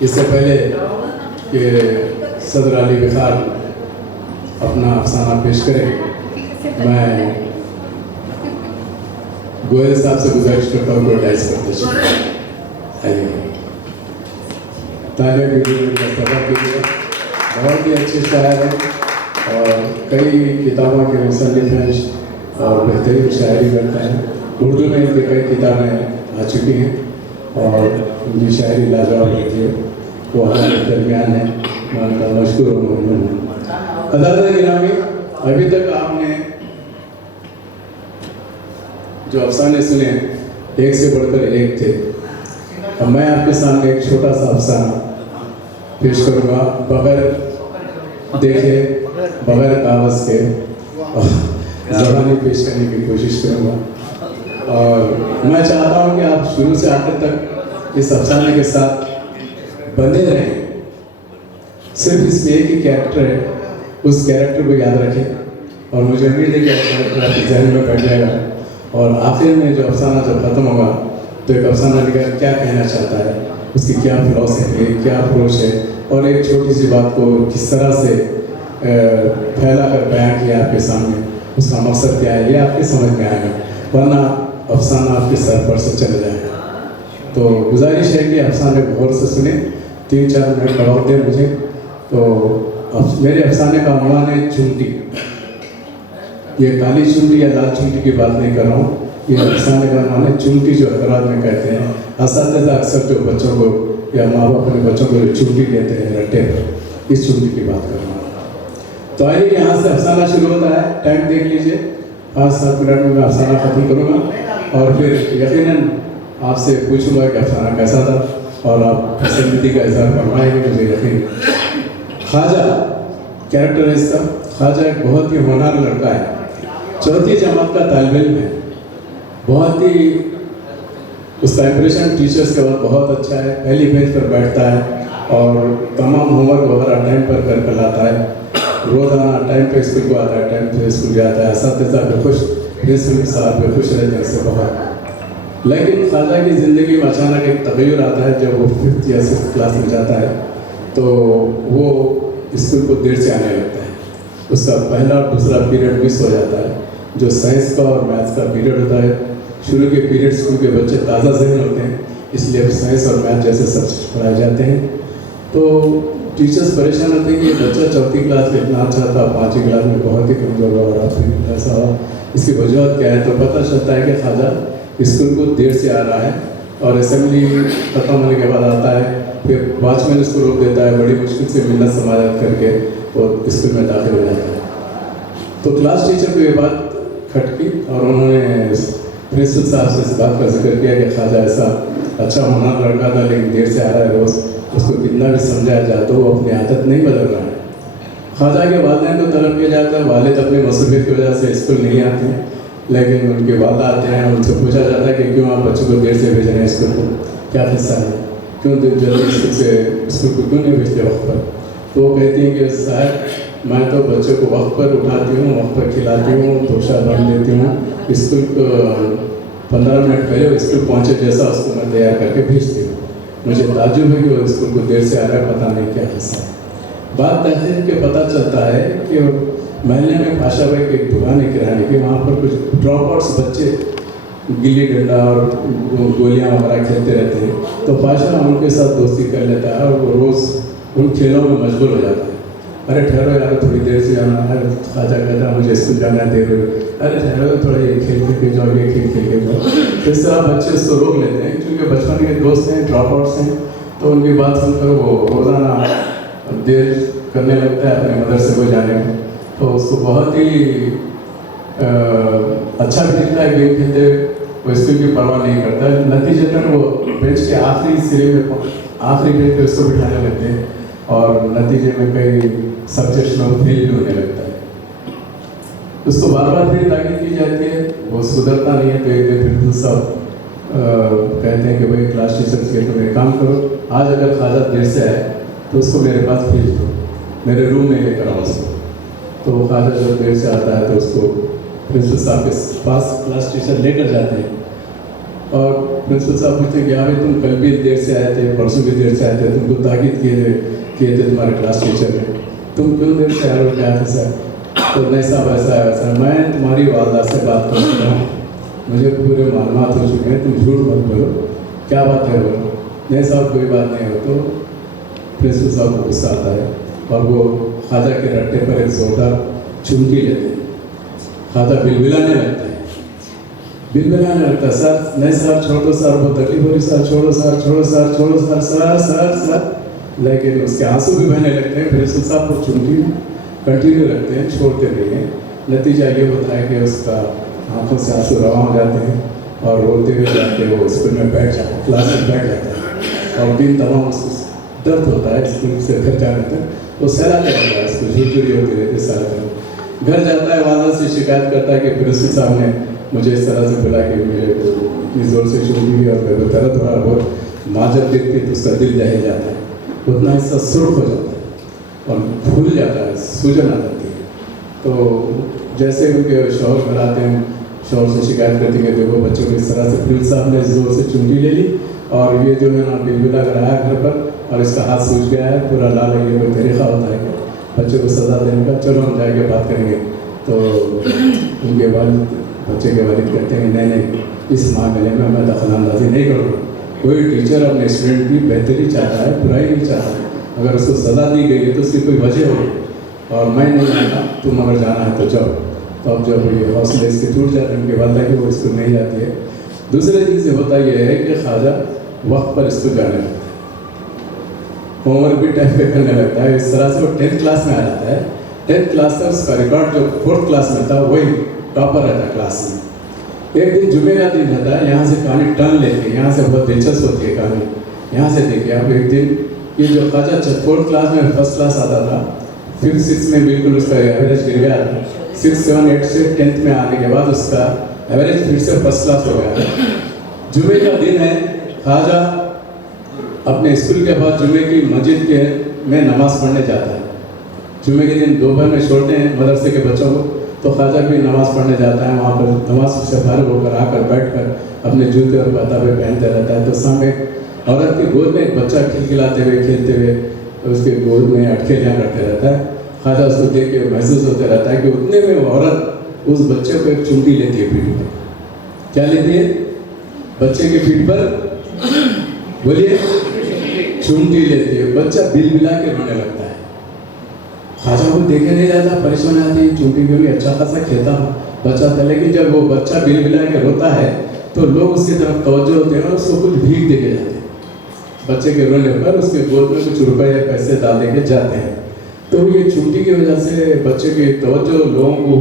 اس سے پہلے کہ صدر علی وقار اپنا افسانہ پیش کرے، میں گوئل صاحب سے گزارش کرتا ہوں کہ ڈائز کرتے چلیں۔ طالب علم کا استفادہ کیجیے، بہت ہی اچھے شاعر ہیں اور کئی کتابوں کے مصنف ہیں اور بہترین شاعری کرتے ہیں۔ اردو میں ان کی کئی کتابیں آ چکی ہیں اور ان کی شاعری لاجواب رہتی ہے، وہ ہمارے درمیان ہے، میں ان کا مشکور و ممنون ہوں۔ حضرات گرامی، ابھی تک آپ نے جو افسانے سنے ایک سے بڑھ کر ایک تھے، اب میں آپ کے سامنے ایک چھوٹا سا افسانہ پیش کروں گا، بغیر دیکھے بغیر کاغذ کے زبانی پیش کرنے کی کوشش کروں گا، اور میں چاہتا ہوں کہ آپ شروع سے آخر تک اس افسانے کے ساتھ بندے رہیں۔ صرف اس میں ایک ہی کیریکٹر ہے، اس کیریکٹر کو یاد رکھیں اور مجھے امید ہے کہ کیریکٹر آپ کے ذہن میں بیٹھ جائے گا، اور آخر میں جو افسانہ جب ختم ہوگا تو ایک افسانہ نگار کیا کہنا چاہتا ہے، اس کی کیا فلسفی ہے، کیا اپروچ ہے، اور ایک چھوٹی سی بات کو کس طرح سے پھیلا کر بیان کیا آپ کے سامنے، اس کا مقصد کیا ہے، یہ آپ کے سمجھ میں آئے گا، ورنہ افسانہ آپ کے سر پر سے چلے جائے گا۔ تو گزارش ہے کہ افسانے کو غور سے سنیں، 3-4 منٹ کا وقت دیں مجھے۔ تو میرے افسانے کا عنوان ہے چونٹی۔ یہ کالی چونٹی یا لال چونٹی کی بات نہیں کر رہا ہوں، یہ افسانے کا عنوان ہے چونٹی، جو حضرات میں کہتے ہیں اساتذہ اکثر جو بچوں کو یا ماں باپ اپنے بچوں کو جو چونٹی کہتے ہیں رٹے پر، اس چونٹی کی بات کر رہا ہوں۔ تو آئیے یہاں سے افسانہ شروع ہوتا ہے، ٹائم دیکھ لیجئے، 5-7 منٹ میں افسانہ ختم کروں گا اور پھر یقیناً آپ سے پوچھوں گا کہ افسانہ کیسا تھا اور آپ پسندیدگی کا اظہار فرمائیں گے، مجھے یقین۔ خواجہ کیریکٹر ہے اس کا۔ خواجہ ایک بہت ہی ہونہار لڑکا ہے، 4تھی جماعت کا طالب علم ہے، بہت ہی اس کا امپریشن ٹیچرز کے وقت بہت اچھا ہے، پہلی بینچ پر بیٹھتا ہے اور تمام ہوم ورک وغیرہ ٹائم پر کر لاتا ہے، روزانہ ٹائم پہ اسکول کو آتا ہے، ٹائم پہ اسکول جاتا ہے، اساتذہ بھی خوش، پرنسپل صاحب بھی خوش رہتے ہیں اس سے بہت۔ لیکن خواجہ کی زندگی میں اچانک ایک تغیر آتا ہے، جب وہ 5th یا 6th کلاس میں جاتا ہے تو وہ اسکول کو دیر سے آنے لگتا ہے، اس کا پہلا اور دوسرا پیریڈ مس ہو جاتا ہے، جو سائنس کا اور میتھس کا پیریڈ ہوتا ہے۔ شروع کے پیریڈ اسکول کے بچے تازہ ذہن ہوتے ہیں، اس لیے اب سائنس اور میتھ جیسے سبجیکٹ پڑھائے جاتے ہیں، تو ٹیچرز پریشان ہوتے ہیں کہ بچہ 4تھی کلاس میں اتنا اچھا تھا، 5ویں کلاس میں بہت ہی کمزور ہوا اور اب بھی ایسا ہوا، اس کی وجوہات کیا ہے؟ تو پتہ چلتا ہے کہ خواجہ اسکول کو دیر سے آ رہا ہے اور اسمبلی ختم ہونے کے بعد آتا ہے، پھر واچ مین اس کو روک دیتا ہے، بڑی مشکل سے منت سماجت کر کے وہ اسکول میں داخل ہو جاتا ہے۔ تو کلاس ٹیچر کو یہ بات کھٹکی اور انہوں نے پرنسپل صاحب سے اس بات کا ذکر کیا کہ خواجہ ایسا اچھا ہونہار لڑکا تھا لیکن دیر سے آ رہا ہے روز، اس کو کتنا بھی سمجھایا جائے تو وہ اپنی عادت نہیں بدل رہا ہے۔ خواجہ کے والدین کو طلب کیا جاتا ہے، والد اپنی مصروفیت کی وجہ سے اسکول نہیں آتے ہیں، لیکن ان کے والدہ آتے ہیں، ان سے پوچھا جاتا ہے کہ کیوں آپ بچوں کو دیر سے بھیج رہے ہیں اسکول کو، کیا قصہ ہے، کیوں جلدی اسکول کو کیوں نہیں بھیجتے وقت پر؟ تو وہ کہتی ہیں کہ صاحب میں تو بچوں کو وقت پر اٹھاتی ہوں، وقت پر کھلاتی ہوں، توشہ باندھ دیتی ہوں، اسکول کو 15 منٹ پہلے اسکول پہنچے جیسا اس کو میں تیار کر کے بھیجتی ہوں، مجھے تعجب ہے کہ وہ اسکول کو دیر سے آ رہا ہے، پتہ نہیں کیا قصہ ہے۔ بات تحقیق کے پتہ چلتا ہے کہ محلے میں پاشا بھائی کی ایک دکان ہے کرانے کی، وہاں پر کچھ ڈراپ آؤٹس بچے گلی ڈنڈا اور گولیاں وغیرہ کھیلتے رہتے ہیں، تو پاشا ان کے ساتھ دوستی کر لیتا ہے اور وہ روز ان کھیلوں میں مشغول ہو جاتا ہے۔ ارے ٹھہرو یار، تھوڑی دیر سے جانا ہے، خواجہ کہتا ہے مجھے اسکول جانا ہے، دیر ہوئی، ارے ٹھہرو تھوڑا یہ کھیل کے جاؤ، یہ کھیل کے جاؤ۔ اس طرح بچے اس کو روک لیتے ہیں، کیونکہ بچپن کے دوست ہیں، ڈراپ آؤٹس ہیں، تو ان کی بات سن کر وہ روزانہ دیر کرنے لگتا ہے اپنے مدرسے کو جانے میں۔ تو اس کو بہت ہی اچھا بھی لگتا ہے گیم کھیلتے ہوئے، وہ اسکول کی پرواہ نہیں کرتا ہے۔ نتیجتاً وہ بینچ کے آخری سرے میں آخری بینچ پہ اس کو بٹھانے لگتے ہیں اور نتیجے میں کئی سبجیکٹس میں وہ فیل بھی ہونے لگتا ہے۔ اس کو بار بار پھر تاکید کی جاتی ہے، وہ سدھرتا نہیں ہے، تو ایک دن پھر صاحب کہتے ہیں کہ بھائی کلاس ٹیچرس کے تم ایک کام کرو، آج اگر خواجہ دیر سے آئے تو اس کو میرے پاس بھیج دو، میرے روم میں لے کر آؤ اس کو۔ تو وہ خواجہ جب دیر سے آتا ہے تو اس کو پرنسپل صاحب کے پاس کلاس ٹیچر لے کر جاتے ہیں और प्रिंसिपल साहब पूछते कि यार तुम कल भी देर से आए थे, परसों भी देर से आए थे, तुमको ताकीद किए थे तुम्हारे क्लास टीचर ने, तुम क्यों देर से आए हो, क्या है सर? तो नहीं साहब ऐसा है वैसा, मैं तुम्हारी वालदा से बात कर रहा हूँ, मुझे पूरे मालूमात हो चुके हैं, तुम झूठ मत बोलो, क्या बात है बोलो। नहीं साहब कोई बात नहीं हो। तो प्रिंसिपल साहब को गुस्सा आता है और वो ख्वाजा के रट्टे पर एक जोरदार चुमकी लेते हैं। ख्वाजा बिलबिलाने लगता है, बिलबिलाने लगता है, सर नहीं सर छोड़ दो सर, बहुत तकलीफ हो रही सर, छोड़ो सर, छोड़ो सर, छोड़ो सर, सर सर सर। लेकिन उसके आंसू भी बहने लगते हैं। प्रिंसिपल साहब को चुमकी कंटिन्यू रखते हैं, छोड़ते नहीं हैं। नतीजा ये होता है कि उसका आंखों से आंसू रवा हो जाते हैं और रोते हुए जाके वो स्कूल में बैठ जाता है, क्लास में बैठ जाता है और दिन तमाम उसको दर्द होता है स्कूल से घर जाने तक। वो सहलाते रहता है, उसको झुरझुरी होती रहती है सारा। घर जाता है, वादा से शिकायत करता है कि प्रिंसिपल साहब ने मुझे इस तरह से बुला के मेरे को इतनी ज़ोर से चुम दी और मेरे को दर्द हो रहा, बहुत माँ जब देखती है तो उसका दिल दह जाता है, उतना हिस्सा सुर्ख हो जाता है और भूल जाता है, सूजन आ जाती है। तो जैसे उनके शौहर घर आते हैं, शौहर से शिकायत करती है, देखो बच्चों को इस तरह से प्रिंसिपल साहब ने ज़ोर से चुमकी ले ली और ये जो है ना बिलबिला कर आया घर पर और इसका हाथ सूज गया है, पूरा लाल है, ये कोई तरीक़ा होता है बच्चों को सज़ा देने का, चलो हम जाके बात करेंगे। तो उनके वालिद, बच्चे के वालिद कहते हैं नहीं नहीं, इस मामले में मैं दखल अंदाजी नहीं करूँगा। कोई टीचर अपने स्टूडेंट की बेहतरी चाहता है, बुराई नहीं चाहता है, अगर उसको सज़ा दी गई है तो उसकी कोई वजह होगी और मैं नहीं जानता, तुम अगर जाना है तो जाओ। तो अब जब ये हौसले इसके टूट जाते हैं, उनके वालदा की वो स्कूल नहीं जाती है। दूसरी चीज़ होता यह है कि ख्वाजा वक्त पर स्कूल जाने लगता है, होमवर्क भी टाइम पे करने लगता है। इस तरह से वो 10th क्लास में आ जाता है। 10th क्लास तक उसका रिकॉर्ड जो 4th क्लास में था वही टॉपर रहता है क्लास में। एक दिन जुमे का दिन रहता है, यहाँ से कहानी टर्न लेती है, यहाँ से बहुत दिलचस्प होती है कहानी। यहाँ से देखिए आप, एक दिन ये जो ख्वाजा 4th क्लास में फर्स्ट क्लास आता था, 5th 6th में बिल्कुल उसका एवरेज गिर गया था। 6, 7, 8 से 10th में आने के बाद उसका एवरेज फिर से फर्स्ट क्लास हो गया। जुमे का दिन है, ख्वाजा अपने स्कूल के बाद जुमे की मस्जिद के में नमाज़ पढ़ने जाता है। जुमे के दिन दोपहर में छोड़ते हैं मदरसे के बच्चों को, तो ख्वाजा भी नमाज़ पढ़ने जाता है। वहाँ पर नमाज से फारिग होकर आकर बैठकर अपने जूते और पताबे पहनते रहता है। तो सामने औरत की गोद में एक बच्चा खिलखिलाते हुए खेलते हुए उसके गोद में अटखेलियाँ करते रहता है। ख्वाजा उसको देख के महसूस होते रहता है कि उतने में वो औरत उस बच्चे को एक चुमटी लेती है पीठ पर। क्या लेती है? बच्चे की पीठ पर, बोलिए, चुमटी लेती है। बच्चा बिलबिला के रोने लगता है। ख्वाजा को देखे नहीं जाता, परेशान आती है, चुमटी क्यों नहीं, अच्छा खासा खेता बच्चा था। लेकिन जब वो बच्चा बिलबिला के रोता है तो लोग उसकी तरफ तवज्जो होते हैं और उसको कुछ भीख दे के जाते हैं। बच्चे के रोने पर उसके गोद में कुछ रुपए या पैसे डाल दे के जाते हैं। तो ये चुमटी की वजह से बच्चे की तवज्जो लोगों को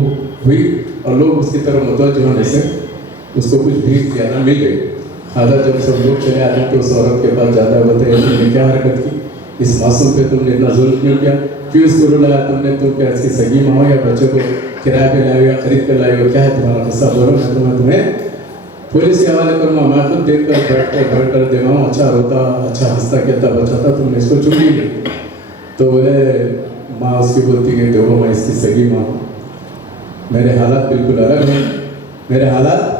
हुई और लोग उसकी तरफ मुतवज्जो होने से उसको कुछ भीख ज़्यादा मिल गई। ख्वाजा जब सब लोग चले आते हैं तो उस औरत के पास ज़्यादा होते हैं, तुमने क्या हरकत की, इस मासूम पे तुमने इतना जुल्म क्यों किया, क्यों इसको रुलाया तुमने, तुम क्या इसकी सगी माँ हो या बच्चों को किराए पे लाए हो या खरीद कर लाए हो, क्या है तुम्हारा किस्सा, बोलो, मैं तुम्हें पुलिस के हवाले करूँगा। मैं खुद देख कर बैठ कर देखा हूँ, अच्छा रोता, अच्छा हंसता खेलता बच्चा था, तुमने इसको चुमकी ली। तो बोले, माँ उसकी बोलती कि देखो मैं इसकी सगी माँ हूँ, मेरे हालात बिल्कुल अलग हैं, मेरे हालात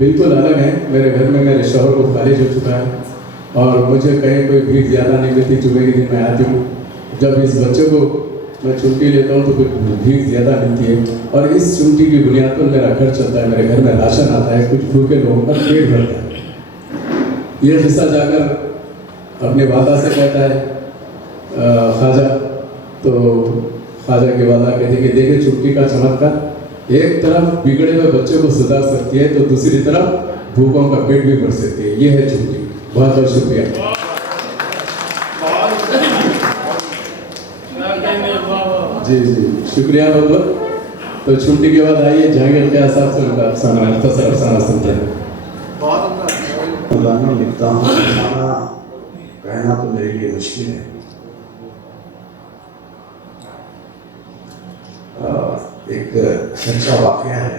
बिल्कुल अलग हैं। मेरे घर में मेरे शौहर को खारिज हो चुका है और मुझे कहीं कोई भीख ज़्यादा नहीं मिलती। जुमे के दिन मैं आती हूँ, जब इस बच्चे को मैं चुमटी लेता हूँ तो कुछ भीख ज़्यादा मिलती है और इस चुमटी की बुनियाद पर मेरा घर चलता है, मेरे घर में राशन आता है, कुछ भूखे लोगों का पेट भरता है। ये हिस्सा जाकर अपने वादा से कहता है ख्वाजा। तो ख्वाजा के वादा कहते कि देखे चुमटी का चमत्कार, एक तरफ बिगड़े हुए बच्चे को सुधार सकती है तो दूसरी तरफ भूखों का पेट भी भर सकती है। ये है चुमटी। बहुत बहुत शुक्रिया। जी जी शुक्रिया बहुत बहुत। तो छुट्टी के बाद आइए जहांगीर के हिसाब से उनका अफसाना सुनते हैं। मैं लिखता हूँ, अफसाना कहना तो मेरे लिए मुश्किल है। एक सच्चा वाकया है।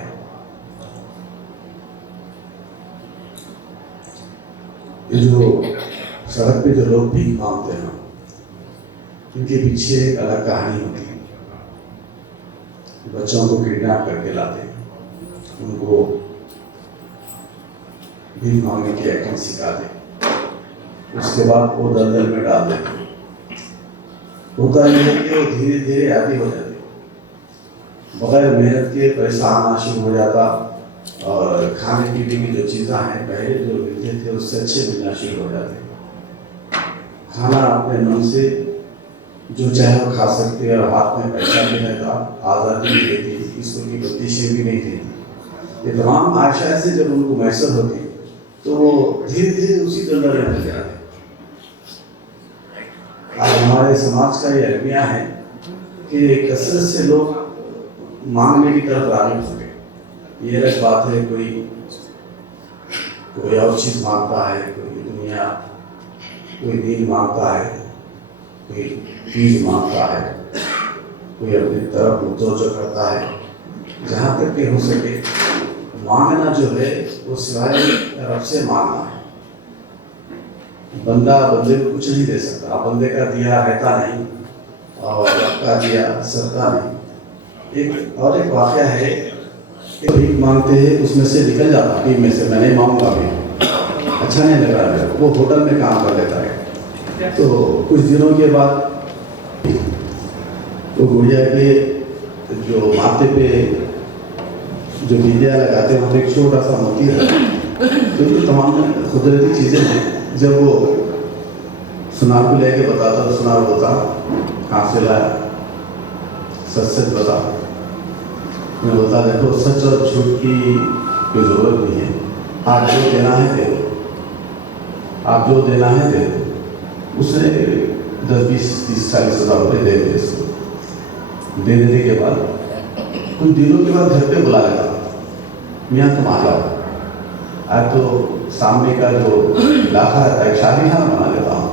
ये जो सड़क पे जो लोग भीख मांगते हैं उनके पीछे एक अलग कहानी होती है। बच्चों को किडनैप करके लाते हैं, उनको भीख मांगने की एक्टिंग सिखा दे, उसके बाद वो दलदल में डाल देते। होता ये है कि वो धीरे धीरे आदी हो जाते, बगैर मेहनत के पैसा आना शुरू हो जाता और खाने पीने की जो चीज़ें हैं पहले जो मिलते थे उससे अच्छे मिलना शुरू हो जाते। खाना अपने मन से जो चाहे वो खा सकते और हाथ में पैसा भी रहता, आज़ादी भी देती, ईश्वर की बंदिशें भी नहीं देती। ये तमाम आशाएं से जब उनको मैसर होती तो वो धीरे धीरे उसी दलदल में फंस जाते। आज हमारे समाज का ये अलमिया है कि कसरत से लोग मांगने की तरफ राग़िब हो गए। ये अलग बात है, कोई और चीज़ मांगता है, कोई दुनिया, कोई दीन मांगता है, कोई चीज़ मांगता है, कोई अपनी तरफ मुतवज्जो करता है। जहाँ तक कि हो सके मांगना जो है वो सिवाय रब से मांगना है। बंदा बंदे को कुछ नहीं दे सकता, बंदे का दिया रहता नहीं और रब का दिया सरता नहीं। एक वाक़या है, भीख मांगते हैं उसमें से निकल जाता, भीख में से मैं नहीं मांगूंगा अभी, अच्छा नहीं लग रहा मेरे को। वो होटल में काम कर लेता है। तो कुछ दिनों के बाद वो गुड़िया के जो माथे पे जो बिंदिया लगाते हैं वहाँ पे एक छोटा सा मोती है। तो ये तमाम कुदरती चीज़ें हैं। जब वो सुनार को लेके बताता तो सुनार बोलता कहाँ से लाया, सच सच बता। मैं बोलता देखो सच और झूठ की कोई ज़रूरत नहीं है, आप जो देना है दे दो, आप जो देना है दे दो। उसने 10, 20, 30, 40 हज़ार रुपये दे दिए उसको। दे देने के बाद कुछ दिनों के बाद घर पे बुला लेता, मियाँ तुम आ जाओ, आज तो सामने का जो इलाका रहता है शादी खाना बना लेता हूँ।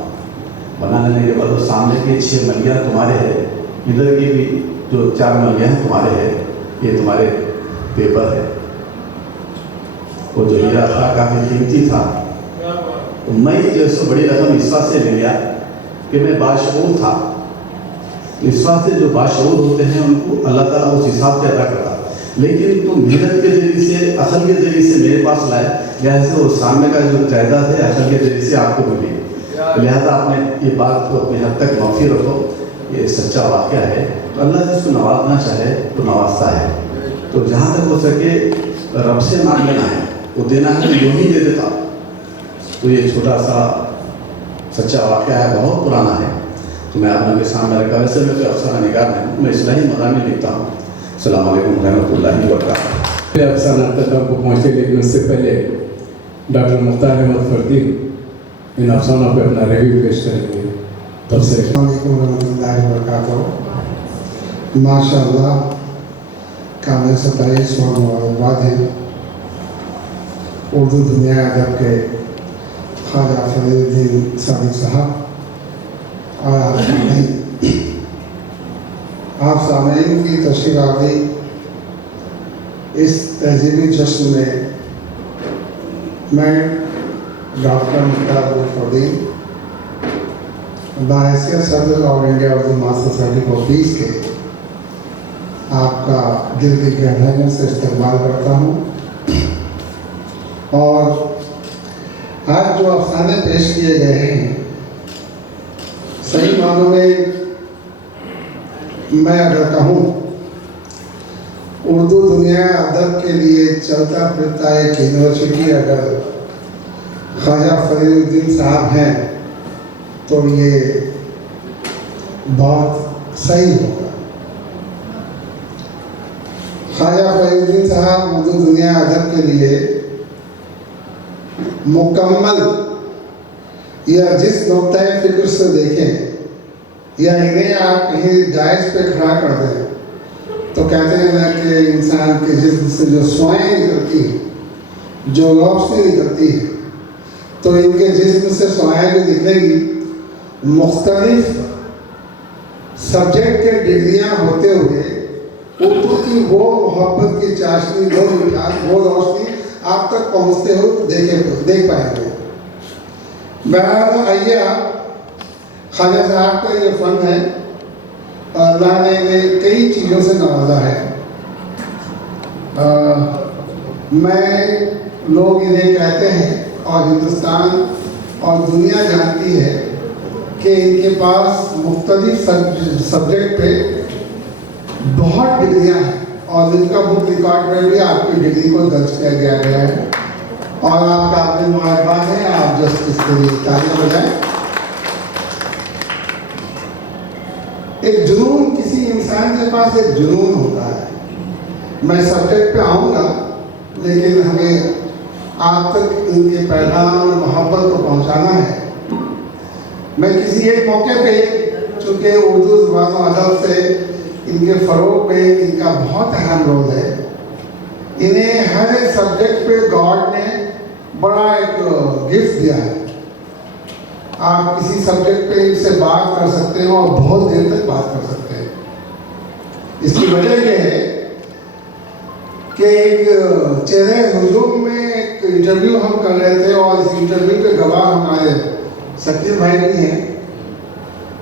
बना लेने के बाद वो सामने की 6 मंडियाँ तुम्हारे हैं, इधर की भी जो 4 मंडियाँ हैं तुम्हारे हैं, ये तुम्हारे पेपर है। वो जो हीरा था काफ़ी कीमती था। तो मैं जैसे बड़ी रकम इस बात से ले लिया कि मैं बाशऊर था। इस बात से जो बाशऊर होते हैं उनको अल्लाह ताला उस हिसाब से अदा करता। लेकिन तुम मेहनत के जरिए से, असल के जरिए से मेरे पास लाए, जैसे वो सामने का जो जायदाद है असल के जरिए से आपको मिली। लिहाजा आपने ये बात को अपने हद तक माफ़ी रखो, ये सच्चा वाक़या है। तो अल्लाह जिसको नवाजना चाहे तो नवाजता है। तो जहाँ तक हो सके रब से मांग लेना है, वो देना है तो यूँ ही दे देता। तो ये छोटा सा सच्चा वाक़या है, बहुत पुराना है। तो मैं आप लोगों के सामने रखा। वैसे मैं कोई अफसाना निगार नहीं, मैं इस्लाही मज़ामी लिखता हूँ। अस्सलामु अलैकुम रहमतुल्लाहि व बरकातुहू। अफसाना तक आपको पहुँचे, लेकिन उससे पहले डॉक्टर मुख्तार अहमद फरदी इन अफसानों पर अपना रिव्यू पेश करेंगे। तब से माशाअल्लाह कामिल 27वां मुबारकबाद है उर्दू दुनिया अदब के ख्वाजा फरीदुद्दीन सादिक साहब और आप सामईन की तशरीफ आवी इस तहजीबी जश्न में मैं डॉक्टर मुख्तार अहमद फरदी बाहैसियत सदर all India Urdu master society for piece के आपका दिल की गहराइयों से इस्तेमाल करता हूँ। और आज जो अफसाने पेश किए गए हैं, सही मानों में मैं अगर कहूँ उर्दू दुनिया अदब के लिए चलता फिरता एक यूनिवर्सिटी अगर ख्वाजा फरीदुद्दीन साहब हैं तो ये बहुत सही होगा। ख्वाजा फरीदुद्दीन साहब उर्दू दुनिया अदब के लिए मुकम्मल, या जिस नुक्ता फिक्र से देखें या इन्हें आप कहीं जायज़ पे खड़ा कर दें तो कहते हैं ना कि इंसान के जिस्म से जो स्वाएँ निकलती हैं, जो रोशनी निकलती है, तो इनके जिस्म से स्वाएँ भी निकलेंगी। मुख्तलिफ सब्जेक्ट के डिग्रियाँ होते हुए उर्दू की वो मोहब्बत की चाशनी, वो मिठास, वो रोशनी आप तक पहुँचते हुए देख पाएंगे। बहरहाल आइए, ख्वाजा साहब का ये फ़न है और अल्लाह ने इन्हें कई चीज़ों से नवाजा है। मैं लोग इन्हें कहते हैं और हिंदुस्तान और दुनिया जानती है कि इनके पास मुख्तलिफ सब्जेक्ट पे बहुत डिग्रियाँ हैं और इनका बुक रिकॉर्ड में भी आपकी डिग्री को दर्ज किया गया है और आपका अपने मुबारकबाद है। आप जस्टिस के लिए तालियां बजाएं। एक जुनून, किसी इंसान के पास एक जुनून होता है। मैं सब्जेक्ट पे आऊँगा, लेकिन हमें आप तक इनके पैगाम और मोहब्बत को पहुँचाना है। मैं किसी एक मौके पे, चूँकि उर्दू ज़बान और अदब से इनके फ़रोग़ में इनका बहुत अहम रोल है, इन्हें हर एक सब्जेक्ट पे गॉड ने बड़ा एक गिफ्ट दिया है। आप किसी सब्जेक्ट पे इनसे बात कर सकते हो और बहुत देर तक बात कर सकते हैं। इसकी वजह यह है कि एक चेहरे हुजूम में एक इंटरव्यू हम कर रहे थे और इस इंटरव्यू के गवाह हमारे शकील भाई भी हैं।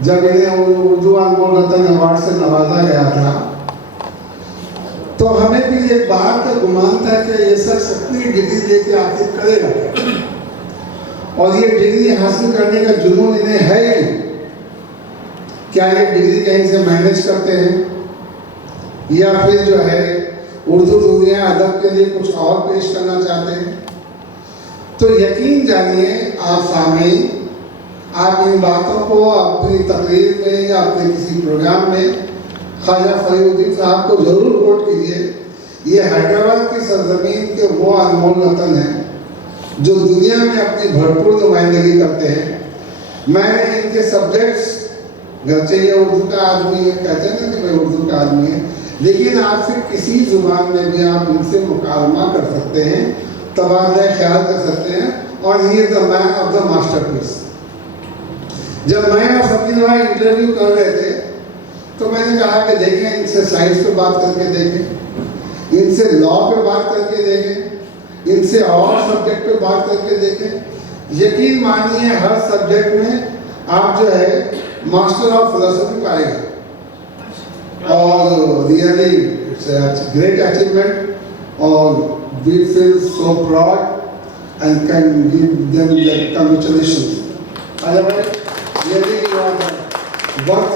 जब इन्हें उर्दू अनमोल रत्न अवार्ड से नवाजा गया था, तो हमें भी एक बात का गुमान था कि ये शख्स अपनी डिग्री लेके आखिर करेगा और ये डिग्री हासिल करने का जुनून इन्हें है ही। क्या ये डिग्री कहीं से मैनेज करते हैं या फिर जो है उर्दू दुनिया अदब के लिए कुछ और पेश करना चाहते हैं? तो यकीन जानिए आप सामईन, आप इन बातों को अपनी तकरीर में या अपने किसी प्रोग्राम में ख्वाजा फरीदुद्दीन साहब को ज़रूर नोट कीजिए। ये हैदराबाद की सरजमीन के वो अनमोल रतन हैं जो दुनिया में अपनी भरपूर नुमाइंदगी करते हैं। मैंने इनके सब्जेक्ट्स, गरचे ये उर्दू का आदमी है, कहते हैं ना कि भाई उर्दू का आदमी है, लेकिन आप फिर किसी ज़ुबान में भी आप इनसे मुकालमा कर सकते हैं, तबादला ख्याल कर सकते हैं और he is the man of the masterpiece. जब मैं और शकील भाई इंटरव्यू कर रहे थे तो मैंने कहा कि देखें, इनसे साइंस पे बात करके देखें, इनसे लॉ पे बात करके देखें, इनसे और सब्जेक्ट पे बात करके देखें। यकीन मानिए हर सब्जेक्ट में आप जो है मास्टर ऑफ फिलोसफी पाएगा और रियली इट्स ग्रेट अचीवमेंट और we feel so proud and can give them the congratulations. Really you are the worth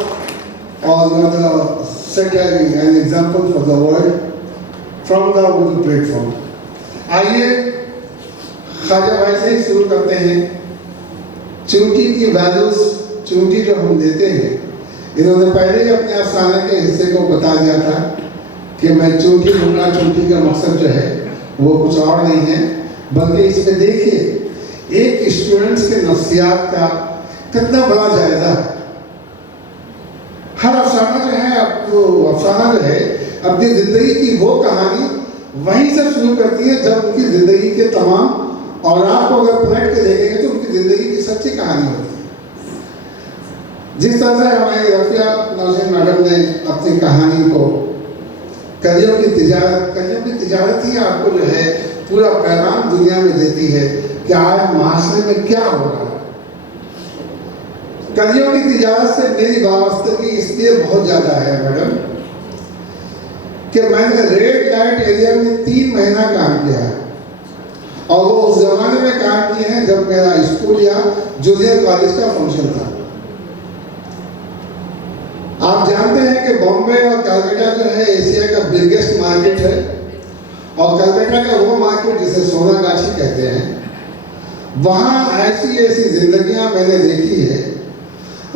or you are the setting an example for the world from the Urdu platform. आइए ख्वाजा भाई से ही शुरू करते हैं। चूंटी की values, चूंटी जो हम देते हैं, इन्होंने पहले ही अपने अफसाने के हिस्से को बता दिया था कि मैं चूंटी लूँगा। चूंटी का मकसद जो है वो कुछ और नहीं है, बल्कि इसमें देखिए एक स्टूडेंट्स के नफ्सियात का कितना बड़ा जायजा है। हर अफसाना जो है, अफसाना जो है अपनी ज़िंदगी की वो कहानी वहीं से शुरू करती है जब उनकी ज़िंदगी के तमाम और आपको अगर पलट के देखेंगे तो उनकी ज़िंदगी की सच्ची कहानी होती है। जिस तरह से हमारी रफिया नौशीन मैडम ने अपनी कहानी को कलियों की तिजारत ही आपको जो है पूरा पैगाम दुनिया में देती है कि आज माशरे में क्या हो रहा है। कलियों की तिजारत से मेरी वाबस्तगी इसलिए बहुत ज़्यादा है मैडम कि मैंने रेड लाइट एरिया में 3 महीना काम किया है और वो उस ज़माने में काम किए हैं जब मेरा स्कूल या जूनियर कॉलेज का फंक्शन था। आप जानते हैं कि बॉम्बे और कलकत्ता जो है एशिया का बिगेस्ट मार्केट है और कलकत्ता का वो मार्केट जिसे सोनागाछी कहते हैं, वहाँ ऐसी जिंदगियाँ मैंने देखी है।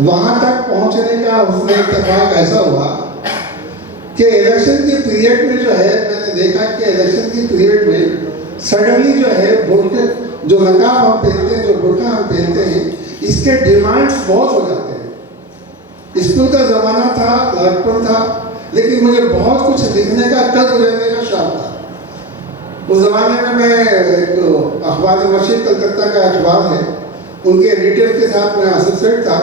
वहाँ तक पहुँचने का उसमें इत्तेफाक ऐसा हुआ कि इलेक्शन के पीरियड में जो है मैंने देखा कि इलेक्शन के पीरियड में सडनली जो है बुर्के, जो नकाब हम पहनते हैं, जो बुर्का हम पहनते हैं, इसके डिमांड्स बहुत हो जाते हैं। स्कूल का ज़माना था, लड़कपन था, लेकिन मुझे बहुत कुछ लिखने का, कल रहने का शौक था। उस ज़माने में मैं एक अखबार मशीद कलकत्ता का अखबार है, उनके एडिटर के साथ मैं एसोसिएट था।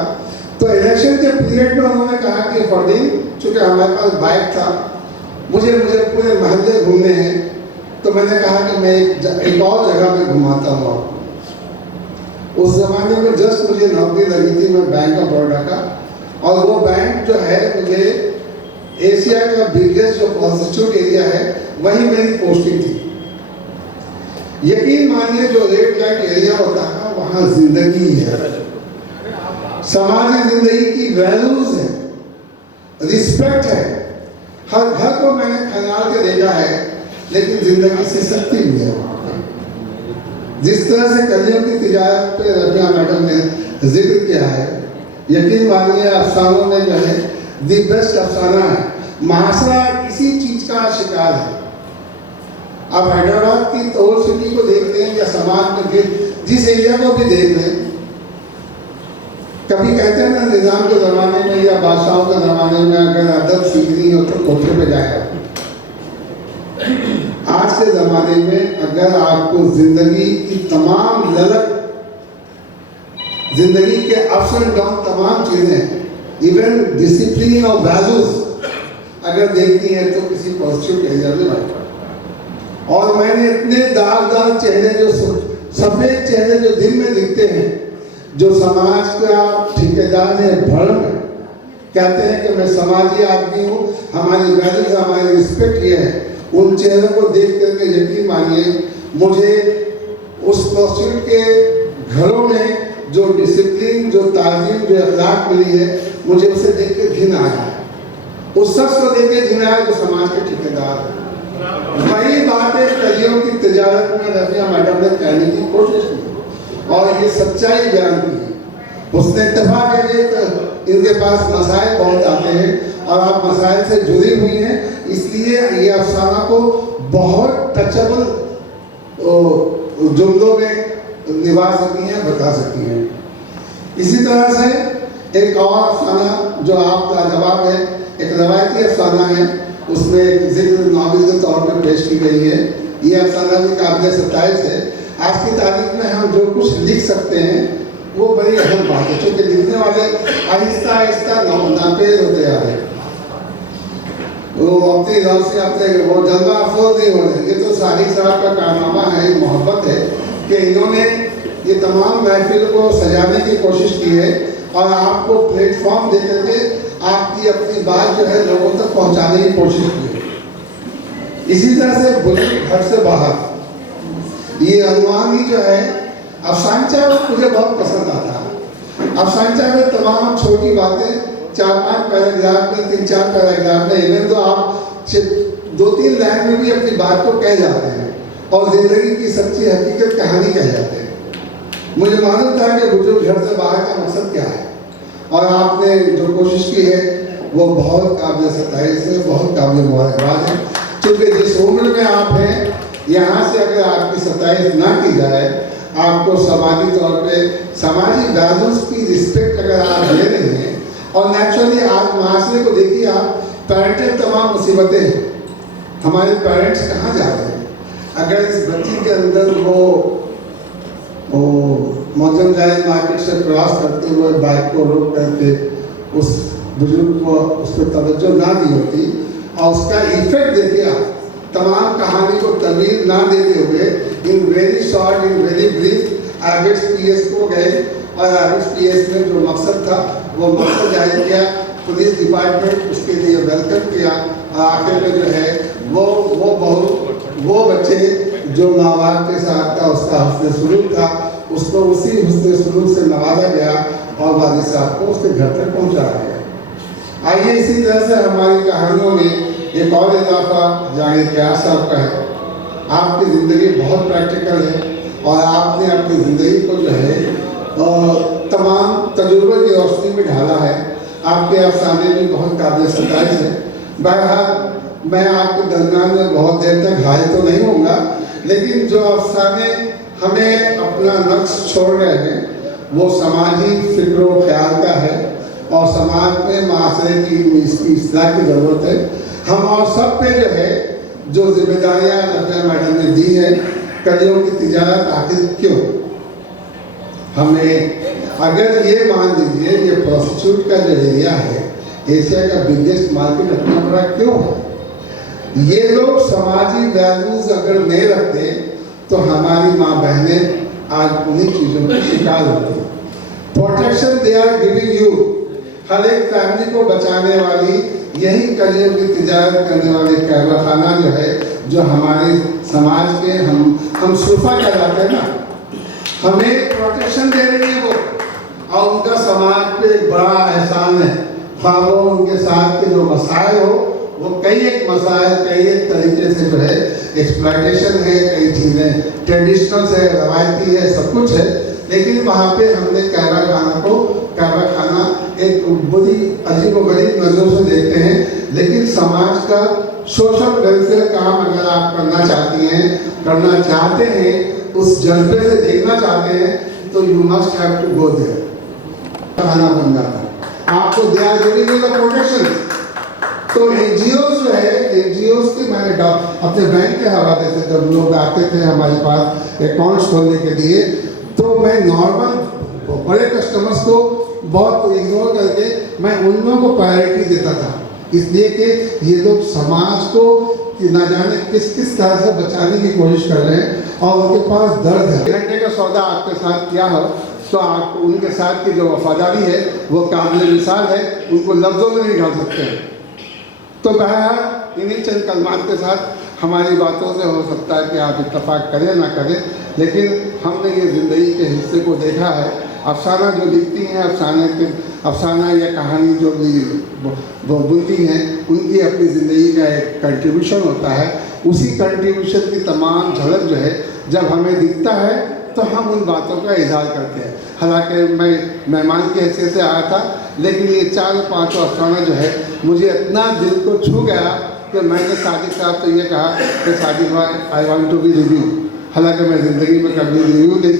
तो इलेक्शन के पीरियड में उन्होंने कहा कि फरदीन, चूँकि हमारे पास बाइक था, मुझे पूरे महल्ले घूमने हैं, तो मैंने कहा कि मैं एक और जगह पे घुमाता हूँ आपको। उस ज़माने में जस्ट मुझे नौकरी लगी थी, मैं बैंक ऑफ बड़ौदा का, और वो बैंक जो है मुझे एशिया का बिगेस्ट जो कॉन्स्टिट्यूट एरिया है वहीं मेरी पोस्टिंग थी। यकीन मानिए जो रेड लाइट एरिया होता है वहाँ जिंदगी है, समाजी जिंदगी की वैल्यूज है, रिस्पेक्ट है। हर घर को मैंने खंगाल के देखा है, लेकिन जिंदगी से सख्ती भी है वहाँ पर। जिस तरह से कलियों की तिजारत पे रबिया मैडम ने जिक्र किया है, यकीन मानिए अफसानों में जो है दी बेस्ट अफसाना है। महासरा इसी चीज का शिकार है। आप हैदराबाद की ओल्ड सिटी को देख लें या समाज में जिस एरिया को भी देख लें, कभी कहते हैं ना निजाम के ज़माने में या बादशाहों के ज़माने में अगर अदब सीखनी हो तो कोठे पे जाएगा। आज के ज़माने में अगर आपको जिंदगी की तमाम ललक, जिंदगी के अप्स एंड डाउन तमाम चीज़ें, इवन डिसिप्लिन और वैल्यूज अगर देखनी है तो किसी पॉजिटिव एरिया में जाएगा। और मैंने इतने दागदार चेहरे, जो सफ़ेद चेहरे जो दिन में दिखते हैं, जो समाज का ठेकेदार है, भ्रम है, कहते हैं कि मैं समाजी आदमी हूँ, हमारी वैल्यूज, हमारी रिस्पेक्ट ये है, उन चेहरों को देख करके यकीन मानिए मुझे उस परस्यूट के घरों में जो डिसिप्लिन, जो तालीम, जो अखलाक मिली है, मुझे उसे देख के घिन आया है। उस शख्स को देख के घिन आया जो समाज के ठेकेदार है। वही बातें कलियों की तिजारत में रबिया मैडम ने कहने की कोशिश की और ये सच्चाई बयान की। उसने इत्तेफाक है कि इनके पास मसाइल बहुत आते हैं और आप मसाइल से जुड़ी हुई हैं, इसलिए ये अफसाना को बहुत टचेबल जुमलों में निभा सकी हैं, बता सकी हैं। इसी तरह से एक और अफसाना जो आपका जवाब है, एक रवायती अफसाना है, उसमें एक जिक्र नावल के तौर पर पेश की गई है। ये अफसाना भी काबिल सताइश है। आज की तारीख में हम जो कुछ लिख सकते हैं वो बड़ी अहम बात है, क्योंकि लिखने वाले आहिस्ता आहिस्ता नापेद होते जा रहे हैं। वो अपनी रौब से अपने वो जज्बा अफरोज नहीं हो रहे। ये तो सादिक साहब का कारनामा है, मोहब्बत है कि इन्होंने ये तमाम महफिल को सजाने की कोशिश की है और आपको प्लेटफॉर्म दे करके आपकी अपनी बात जो है लोगों तक पहुंचाने की कोशिश की है। इसी तरह से बुजुर्ग घर से बाहर, ये अनुमान ही जो है अफसानचा मुझे बहुत पसंद आता है। अफसानचा में तमाम छोटी बातें 4-5 पैराग्राफ में, 3-4 पैराग्राफ में, इवन तो आप 2-3 लाइन में भी अपनी बात को कह जाते हैं और जिंदगी की सच्ची हकीकत कहानी कह जाते हैं। मुझे मालूम था कि बुजुर्ग घर से बाहर का मकसद क्या है और आपने जो कोशिश की है वो बहुत काबिल सताइश है, बहुत काबिल मुबारकबाद है। क्योंकि जिस उम्र में आप हैं, यहाँ से अगर आपकी सताइश ना की जाए, आपको समाजी तौर पे समाजी वैल्यूज की रिस्पेक्ट अगर आप ले रहे हैं, और नेचुरली आज माशरे को देखिए आप, पेरेंटल तमाम मुसीबतें हैं, हमारे पेरेंट्स कहाँ जा रहे हैं? अगर इस बच्ची के अंदर वो मौजूद जाए मार्केट से क्रॉस करते हुए बाइक को रोक करके उस बुजुर्ग को उस पर तवज्जो ना दी होती और उसका इफेक्ट देखिए आप, तमाम कहानी को तवील ना देते हुए in very short, in very brief आर्बिट्स पीएस को गए और आर्बिट्स पीएस में जो मकसद था वो मकसद जाहिर किया, पुलिस डिपार्टमेंट उसके लिए वेलकम किया और आखिर में जो है वो बच्चे जो माँ बाप के साथ था उसका हुस्न सुलूक था, उसको उसी हुस्न सुलूक से नवाजा गया और वालिद साहब को उसके घर तक पहुँचाया गया। आइए इसी तरह से हमारी कहानियों में एक और इजाफा जाहिर क्या साहब का है। आपकी ज़िंदगी बहुत प्रैक्टिकल है और आपने अपनी ज़िंदगी को जो है तमाम तजुर्बे की रोशनी में ढाला है। आपके अफसाने भी बहुत काबिल सताइश है। बहरहाल मैं आपके दरमियान में बहुत देर तक हाजिर तो नहीं होऊंगा, लेकिन जो अफसाने हमें अपना नक्श छोड़ रहे हैं वो समाजी फिक्र व ख्याल का है और समाज में माशरे की इसकी इस्लाह की ज़रूरत है। हम और सब पे जो है जो जिम्मेदारियाँ रबिया मैडम ने दी है, कलियों की तिजारत आखिर क्यों? हमें अगर ये मान लीजिए ये प्रोस्टिट्यूट का जो एरिया है एशिया का बिगेस्ट मार्केट अपना बड़ा क्यों है? ये लोग समाजी वैल्यूज अगर नहीं रखते तो हमारी माँ बहनें आज उन्हीं चीज़ों की शिकार होती हैं। Protection they are giving you, हर एक फैमिली को बचाने वाली यही कलियुग की तिजारत करने वाले कहवा खाना जो है, जो हमारे समाज के हम सुफा कहलाते हैं ना, हमें प्रोटेक्शन दे रही है वो, और उनका समाज पे एक बड़ा एहसान है। हाँ, वो उनके साथ के जो मसाइल हो, वो कई एक मसाइल कई एक तरीके से जो है एक्सप्लॉयटेशन है, कई चीज़ें ट्रेडिशनल है, रवायती है, सब कुछ है, लेकिन वहाँ पे हमने कहवा खाना एक बड़ी अजीब व गरीब नज़रों से देखते हैं। लेकिन समाज का सोशल वेलफेयर काम अगर आप करना चाहते हैं, उस जज्बे से देखना चाहते हैं, तो you must have to go there. खाना बन जाता है आपको, they are giving you the protection. तो एनजीओ जो है, एनजीओ के मैंने अपने बैंक के हवाले से जब लोग आते थे हमारे पास अकाउंट्स खोलने के लिए, तो मैं नॉर्मल बड़े कस्टमर्स को बहुत इग्नोर करके मैं उन लोगों को प्रायोरिटी देता था, इसलिए कि ये लोग समाज को कि ना जाने किस किस तरह से बचाने की कोशिश कर रहे हैं और उनके पास दर्द है। घंटे का सौदा आपके साथ किया हो तो आप उनके साथ की जो वफादारी है वो काबिल मिसाल है, उनको लफ्ज़ों में नहीं ढाल सकते हैं। तो बहरहाल इन्हीं चंद कलमात के साथ हमारी बातों से हो सकता है कि आप इत्तफाक करें ना करें, लेकिन हमने ये ज़िंदगी के हिस्से को देखा है। अफसाना जो लिखती हैं, अफसाना या कहानी जो वो बुनती हैं, उनकी अपनी ज़िंदगी का एक कंट्रीब्यूशन होता है। उसी कंट्रीब्यूशन की तमाम झलक जो है जब हमें दिखता है तो हम उन बातों का इजहार करते हैं। हालांकि मैं मेहमान की हैसियत से आया था, लेकिन ये 4-5 अफसाना जो है मुझे इतना दिल को छू गया कि मैंने साजिद साहब से ये कहा कि साजिद भाई, I want to be review. हालांकि मैं ज़िंदगी में कभी रिव्यू नहीं